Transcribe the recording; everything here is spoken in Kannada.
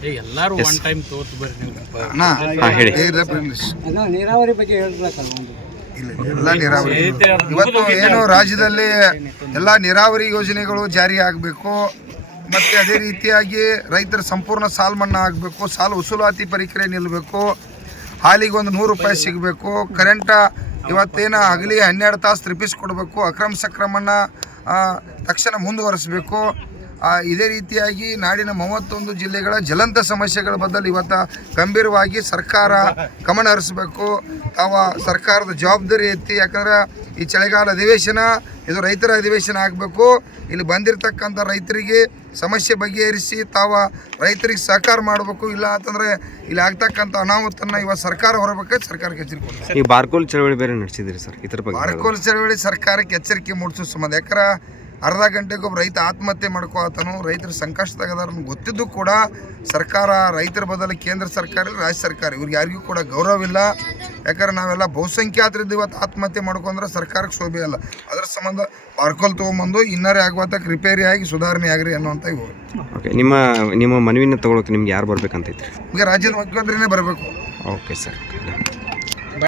ಏ ಎಲ್ಲಾರು ಒನ್ ಟೈಮ್ ತೋತ್ ಬರ್ರಿ ನೀವು. ಅಣ್ಣ ಹಾಂ ಹೇಳಿ. ಏ, ರಪ್ಪ ಇಂಗ್ಲಿಷ್. ಅದ ನೀರಾವರಿ ಬಗ್ಗೆ ಹೇಳ್ಬೇಕಲ್ಲ ಒಂದು. ಇಲ್ಲ ಎಲ್ಲ ನೀರಾವರಿ. ಇವತ್ತು ಏನು ರಾಜ್ಯದಲ್ಲಿ ಎಲ್ಲ ನೀರಾವರಿ ಯೋಜನೆಗಳು ಜಾರಿ ಆಗಬೇಕು ಮತ್ತು ಅದೇ ರೀತಿಯಾಗಿ ರೈತರ ಸಂಪೂರ್ಣ ಸಾಲ ಮನ್ನಾ ಆಗಬೇಕು ಸಾಲ ವಸೂಲಾತಿ ಪ್ರಕ್ರಿಯೆ ನಿಲ್ಲಬೇಕು ಹಾಲಿಗೆ ಒಂದು ನೂರು ರೂಪಾಯಿ ಸಿಗಬೇಕು ಕರೆಂಟ ಇವತ್ತೇನು ಹಗಲಿ ಹನ್ನೆರಡು ತಾಸು ತ್ರಿಪಿಸ್ಕೊಡ್ಬೇಕು ಅಕ್ರಮ ಸಕ್ರಮನ ತಕ್ಷಣ ಮುಂದುವರಿಸಬೇಕು. ಇದೇ ರೀತಿಯಾಗಿ ನಾಡಿನ ಮೂವತ್ತೊಂದು ಜಿಲ್ಲೆಗಳ ಜ್ವಲಂತ ಸಮಸ್ಯೆಗಳ ಬದಲು ಇವತ್ತು ಗಂಭೀರವಾಗಿ ಸರ್ಕಾರ ಗಮನ ಹರಿಸಬೇಕು. ತಾವ ಸರ್ಕಾರದ ಜವಾಬ್ದಾರಿ ಎತ್ತಿ ಯಾಕಂದ್ರೆ ಈ ಚಳಿಗಾಲ ಅಧಿವೇಶನ ಇದು ರೈತರ ಅಧಿವೇಶನ ಆಗಬೇಕು. ಇಲ್ಲಿ ಬಂದಿರತಕ್ಕಂಥ ರೈತರಿಗೆ ಸಮಸ್ಯೆ ಬಗೆಹರಿಸಿ ತಾವ ರೈತರಿಗೆ ಸಹಕಾರ ಮಾಡಬೇಕು. ಇಲ್ಲ ಅಂತಂದ್ರೆ ಇಲ್ಲಿ ಆಗ್ತಕ್ಕಂಥ ಅನಾಹುತನ್ನ ಇವತ್ತು ಸರ್ಕಾರ ಹೊರಬೇಕು ಸರ್ಕಾರಕ್ಕೆ ಎಚ್ಚರಿಕೆ ಬಾರ್ಕೋಲ್ ಚಳವಳಿ ಬೇರೆ ನಡೆಸಿದ್ರಿ ಸರ್ ಇದ್ರ ಬಗ್ಗೆ ಬಾರ್ಕೋಲ್ ಚಳವಳಿ ಸರ್ಕಾರಕ್ಕೆ ಎಚ್ಚರಿಕೆ ಮೂಡಿಸೋ ಸಂಬಂಧ ಯಾಕಂದ್ರೆ ಅರ್ಧ ಗಂಟೆಗೊಬ್ಬ ರೈತ ಆತ್ಮಹತ್ಯೆ ಮಾಡ್ಕೋತಾನು ರೈತರ ಸಂಕಷ್ಟದಾಗದಾರ ಗೊತ್ತಿದ್ದು ಕೂಡ ಸರ್ಕಾರ ರೈತರ ಬದಲು ಕೇಂದ್ರ ಸರ್ಕಾರ ಇಲ್ಲ ರಾಜ್ಯ ಸರ್ಕಾರ. ಇವ್ರಿಗೆ ಯಾರಿಗೂ ಕೂಡ ಗೌರವ ಇಲ್ಲ. ಯಾಕಂದ್ರೆ ನಾವೆಲ್ಲ ಬಹುಸಂಖ್ಯಾತರಿದ್ದು ಇವತ್ತು ಆತ್ಮಹತ್ಯೆ ಮಾಡ್ಕೊಂಡ್ರೆ ಸರ್ಕಾರಕ್ಕೆ ಶೋಭೆ ಅಲ್ಲ ಅದರ ಸಂಬಂಧ ಪಾರ್ಕೊಲ್ ತೊಗೊಂಬಂದು ಇನ್ನರೇ ಆಗುವತ್ತಕ್ಕೆ ರಿಪೇರಿ ಆಗಿ ಸುಧಾರಣೆ ಆಗ್ರಿ ಅನ್ನುವಂಥ ಇವು. ಓಕೆ ನಿಮ್ಮ ನಿಮ್ಮ ಮನವಿನ ತೊಗೊಳಕ್ಕೆ ನಿಮ್ಗೆ ಯಾರು ಬರ್ಬೇಕಂತೈತ್ರಿ ನಿಮಗೆ ರಾಜ್ಯದ ಮುಖ್ಯಮಂತ್ರಿನೇ ಬರಬೇಕು. Okay sir